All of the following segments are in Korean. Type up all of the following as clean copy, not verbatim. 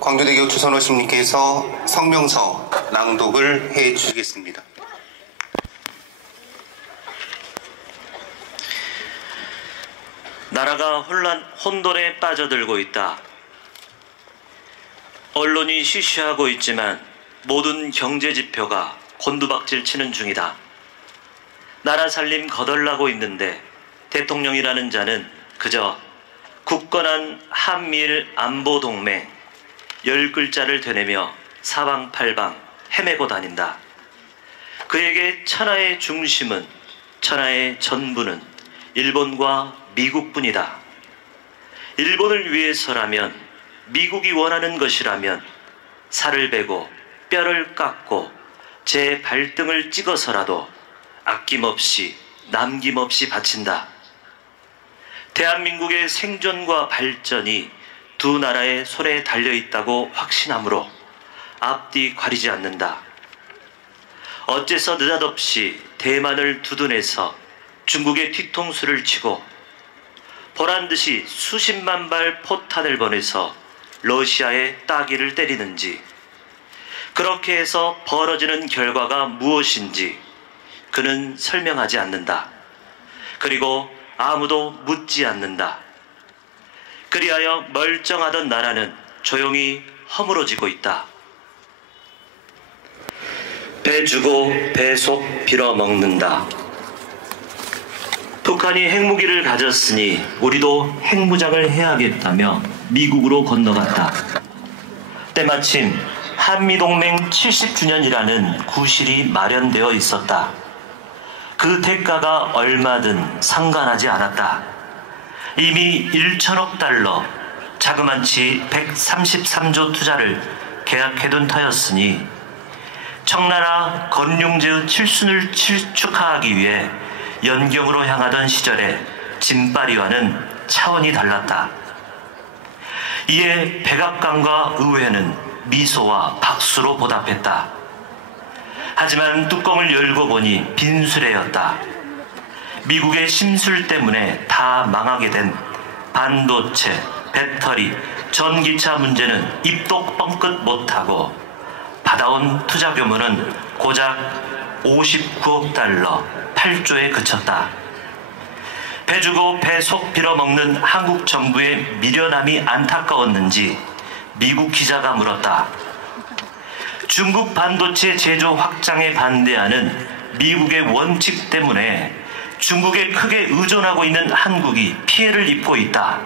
광주대교 주선호 시민께서 성명서 낭독을 해 주시겠습니다. 나라가 혼돈에 빠져들고 있다. 언론이 쉬쉬하고 있지만 모든 경제 지표가 곤두박질 치는 중이다. 나라 살림 거덜나고 있는데 대통령이라는 자는 그저 굳건한 한미일 안보 동맹 10글자를 되뇌며 사방팔방 헤매고 다닌다. 그에게 천하의 중심은, 천하의 전부는 일본과 미국뿐이다. 일본을 위해서라면, 미국이 원하는 것이라면 살을 베고 뼈를 깎고 제 발등을 찍어서라도 아낌없이 남김없이 바친다. 대한민국의 생존과 발전이 두 나라의 손에 달려있다고 확신하므로 앞뒤 가리지 않는다. 어째서 느닷없이 대만을 두둔해서 중국의 뒤통수를 치고 보란듯이 수십만 발 포탄을 보내서 러시아의 따귀를 때리는지, 그렇게 해서 벌어지는 결과가 무엇인지 그는 설명하지 않는다. 그리고 아무도 묻지 않는다. 그리하여 멀쩡하던 나라는 조용히 허물어지고 있다. 배 주고 배 속 빌어먹는다. 북한이 핵무기를 가졌으니 우리도 핵무장을 해야겠다며 미국으로 건너갔다. 때마침 한미동맹 70주년이라는 구실이 마련되어 있었다. 그 대가가 얼마든 상관하지 않았다. 이미 1천억 달러, 자그만치 133조 투자를 계약해둔 터였으니 청나라 건륭제의 칠순을 축하하기 위해 연경으로 향하던 시절에 짐바리와는 차원이 달랐다. 이에 백악관과 의회는 미소와 박수로 보답했다. 하지만 뚜껑을 열고 보니 빈수레였다. 미국의 심술 때문에 다 망하게 된 반도체, 배터리, 전기차 문제는 입도 뻥끗 못하고 받아온 투자 규모는 고작 59억 달러, 8조에 그쳤다. 배 주고 배 속 빌어먹는 한국 정부의 미련함이 안타까웠는지 미국 기자가 물었다. 중국 반도체 제조 확장에 반대하는 미국의 원칙 때문에 중국에 크게 의존하고 있는 한국이 피해를 입고 있다.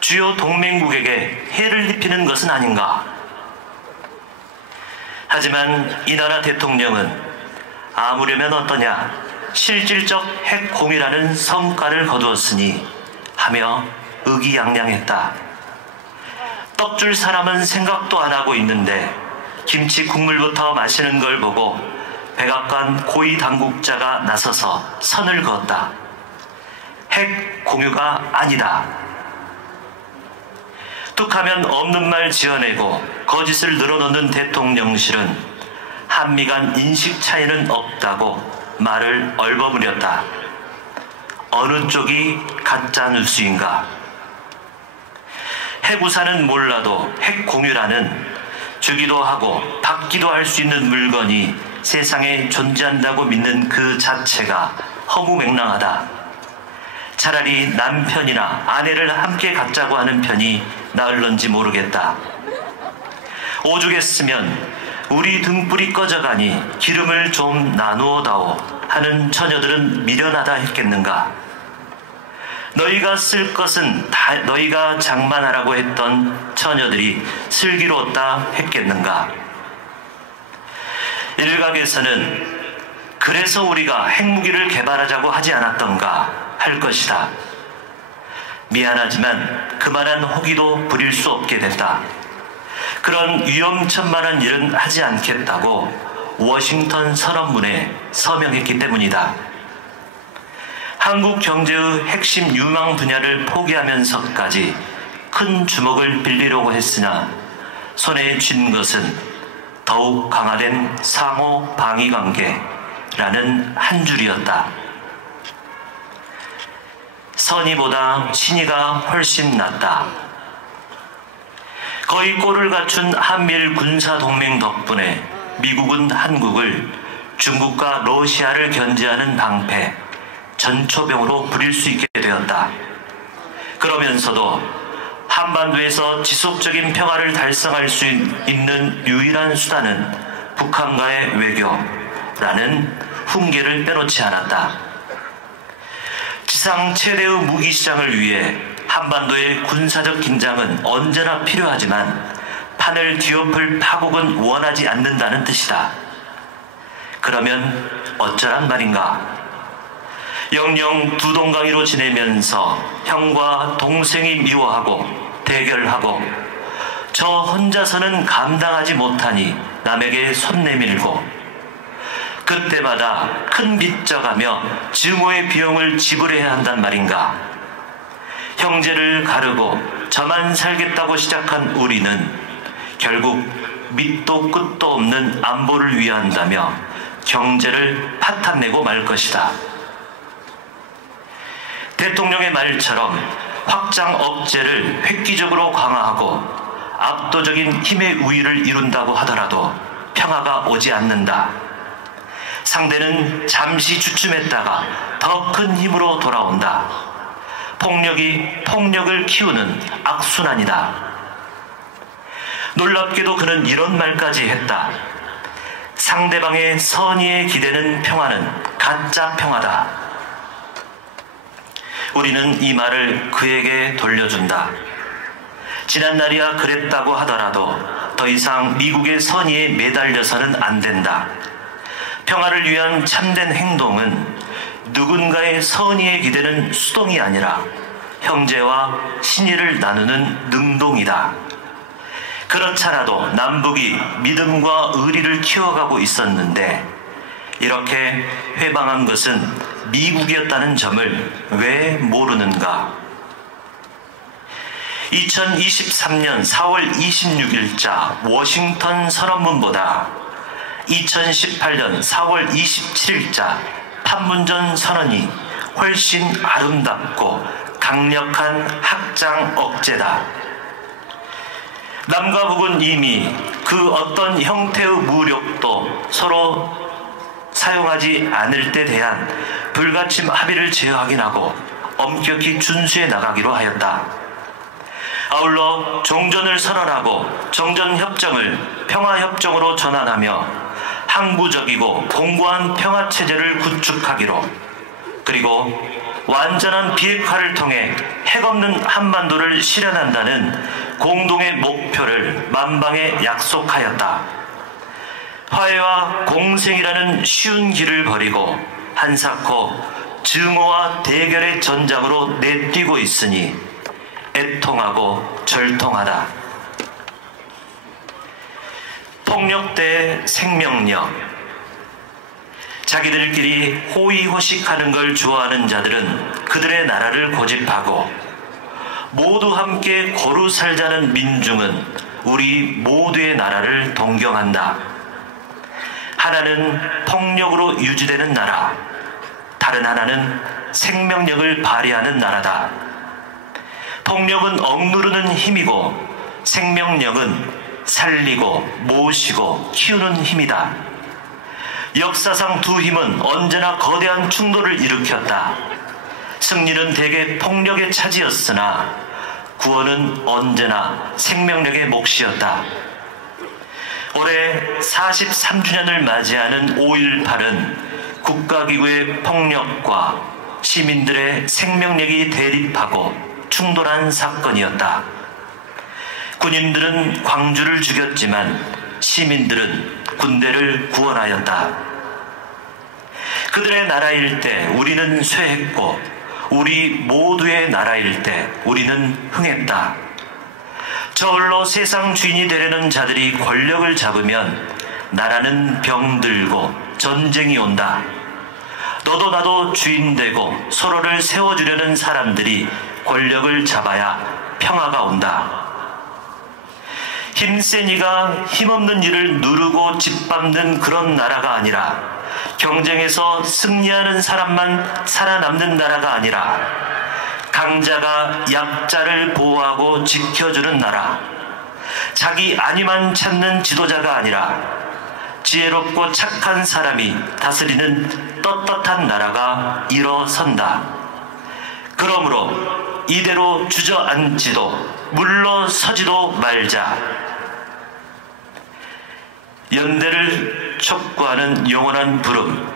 주요 동맹국에게 해를 입히는 것은 아닌가? 하지만 이 나라 대통령은 아무려면 어떠냐, 실질적 핵 공유라는 성과를 거두었으니 하며 의기양양했다. 떡줄 사람은 생각도 안 하고 있는데 김치 국물부터 마시는 걸 보고 백악관 고위 당국자가 나서서 선을 그었다. 핵 공유가 아니다. 툭하면 없는 말 지어내고 거짓을 늘어놓는 대통령실은 한미 간 인식 차이는 없다고 말을 얼버무렸다. 어느 쪽이 가짜 뉴스인가? 핵우산은 몰라도 핵 공유라는 주기도 하고 받기도 할 수 있는 물건이 세상에 존재한다고 믿는 그 자체가 허무맹랑하다. 차라리 남편이나 아내를 함께 갖자고 하는 편이 나을런지 모르겠다. 오죽했으면 우리 등불이 꺼져가니 기름을 좀 나누어다오 하는 처녀들은 미련하다 했겠는가. 너희가 쓸 것은 다 너희가 장만하라고 했던 처녀들이 슬기로웠다 했겠는가. 일각에서는 그래서 우리가 핵무기를 개발하자고 하지 않았던가 할 것이다. 미안하지만 그만한 호기도 부릴 수 없게 됐다. 그런 위험천만한 일은 하지 않겠다고 워싱턴 선언문에 서명했기 때문이다. 한국 경제의 핵심 유망 분야를 포기하면서까지 큰 주목을 빌리려고 했으나 손에 쥔 것은 더욱 강화된 상호 방위관계라는 한 줄이었다. 선의보다 신의가 훨씬 낫다. 거의 꼴을 갖춘 한미일 군사동맹 덕분에 미국은 한국을 중국과 러시아를 견제하는 방패, 전초병으로 부릴 수 있게 되었다. 그러면서도 한반도에서 지속적인 평화를 달성할 수 있는 유일한 수단은 북한과의 외교라는 훈계를 빼놓지 않았다. 지상 최대의 무기시장을 위해 한반도의 군사적 긴장은 언제나 필요하지만 판을 뒤엎을 파국은 원하지 않는다는 뜻이다. 그러면 어쩌란 말인가? 영영 두동강이로 지내면서 형과 동생이 미워하고 대결하고 저 혼자서는 감당하지 못하니 남에게 손 내밀고 그때마다 큰 빚 져가며 증오의 비용을 지불해야 한단 말인가? 형제를 가르고 저만 살겠다고 시작한 우리는 결국 밑도 끝도 없는 안보를 위한다며 경제를 파탄내고 말 것이다. 대통령의 말처럼 확장 억제를 획기적으로 강화하고 압도적인 힘의 우위를 이룬다고 하더라도 평화가 오지 않는다. 상대는 잠시 주춤했다가 더 큰 힘으로 돌아온다. 폭력이 폭력을 키우는 악순환이다. 놀랍게도 그는 이런 말까지 했다. 상대방의 선의에 기대는 평화는 가짜 평화다. 우리는 이 말을 그에게 돌려준다. 지난날이야 그랬다고 하더라도 더 이상 미국의 선의에 매달려서는 안 된다. 평화를 위한 참된 행동은 누군가의 선의에 기대는 수동이 아니라 형제와 신의를 나누는 능동이다. 그렇잖아도 남북이 믿음과 의리를 키워가고 있었는데 이렇게 회방한 것은 미국이었다는 점을 왜 모르는가? 2023년 4월 26일자 워싱턴 선언문보다 2018년 4월 27일자 판문점 선언이 훨씬 아름답고 강력한 확장 억제다. 남과 북은 이미 그 어떤 형태의 무력도 서로 사용하지 않을 때 대한 불가침 합의를 재확인하고 엄격히 준수해 나가기로 하였다. 아울러 종전을 선언하고 정전협정을 평화협정으로 전환하며 항구적이고 공고한 평화체제를 구축하기로, 그리고 완전한 비핵화를 통해 핵없는 한반도를 실현한다는 공동의 목표를 만방에 약속하였다. 화해와 공생이라는 쉬운 길을 버리고 한사코 증오와 대결의 전장으로 내뛰고 있으니 애통하고 절통하다. 폭력 대 생명력. 자기들끼리 호의호식하는 걸 좋아하는 자들은 그들의 나라를 고집하고 모두 함께 고루 살자는 민중은 우리 모두의 나라를 동경한다. 하나는 폭력으로 유지되는 나라, 다른 하나는 생명력을 발휘하는 나라다. 폭력은 억누르는 힘이고 생명력은 살리고 모시고 키우는 힘이다. 역사상 두 힘은 언제나 거대한 충돌을 일으켰다. 승리는 대개 폭력의 차지였으나 구원은 언제나 생명력의 몫이었다. 올해 43주년을 맞이하는 5.18은 국가기구의 폭력과 시민들의 생명력이 대립하고 충돌한 사건이었다. 군인들은 광주를 죽였지만 시민들은 군대를 구원하였다. 그들의 나라일 때 우리는 쇠했고 우리 모두의 나라일 때 우리는 흥했다. 저울로 세상 주인이 되려는 자들이 권력을 잡으면 나라는 병들고 전쟁이 온다. 너도 나도 주인 되고 서로를 세워주려는 사람들이 권력을 잡아야 평화가 온다. 힘센 이가 힘없는 이를 누르고 짓밟는 그런 나라가 아니라, 경쟁에서 승리하는 사람만 살아남는 나라가 아니라 강자가 약자를 보호하고 지켜주는 나라, 자기 안위만 찾는 지도자가 아니라 지혜롭고 착한 사람이 다스리는 떳떳한 나라가 일어선다. 그러므로 이대로 주저앉지도 물러서지도 말자. 연대를 촉구하는 영원한 부름.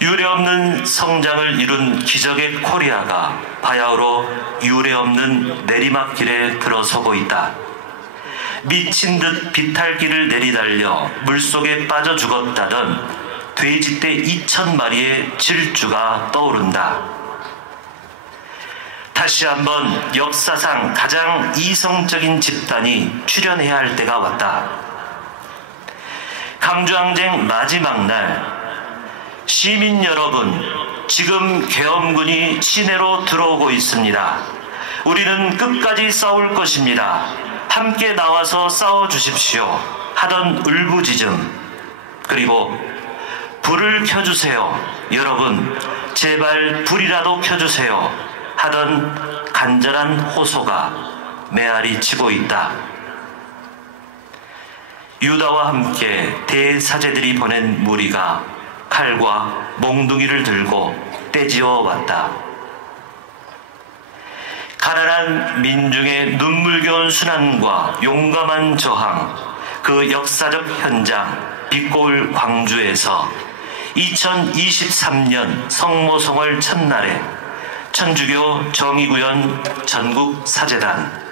유례없는 성장을 이룬 기적의 코리아가 바야흐로 유례없는 내리막길에 들어서고 있다. 미친 듯 비탈길을 내리달려 물속에 빠져 죽었다던 돼지떼 2,000마리의 질주가 떠오른다. 다시 한번 역사상 가장 이성적인 집단이 출현해야 할 때가 왔다. 강주항쟁 마지막 날, 시민 여러분, 지금 계엄군이 시내로 들어오고 있습니다. 우리는 끝까지 싸울 것입니다. 함께 나와서 싸워주십시오. 하던 울부짖음. 그리고 불을 켜주세요. 여러분, 제발 불이라도 켜주세요. 하던 간절한 호소가 메아리 치고 있다. 유다와 함께 대사제들이 보낸 무리가 칼과 몽둥이를 들고 떼지어 왔다. 가난한 민중의 눈물겨운 순환과 용감한 저항, 그 역사적 현장 빛고울 광주에서 2023년 성모성월 첫날에 천주교 정의구현 전국사재단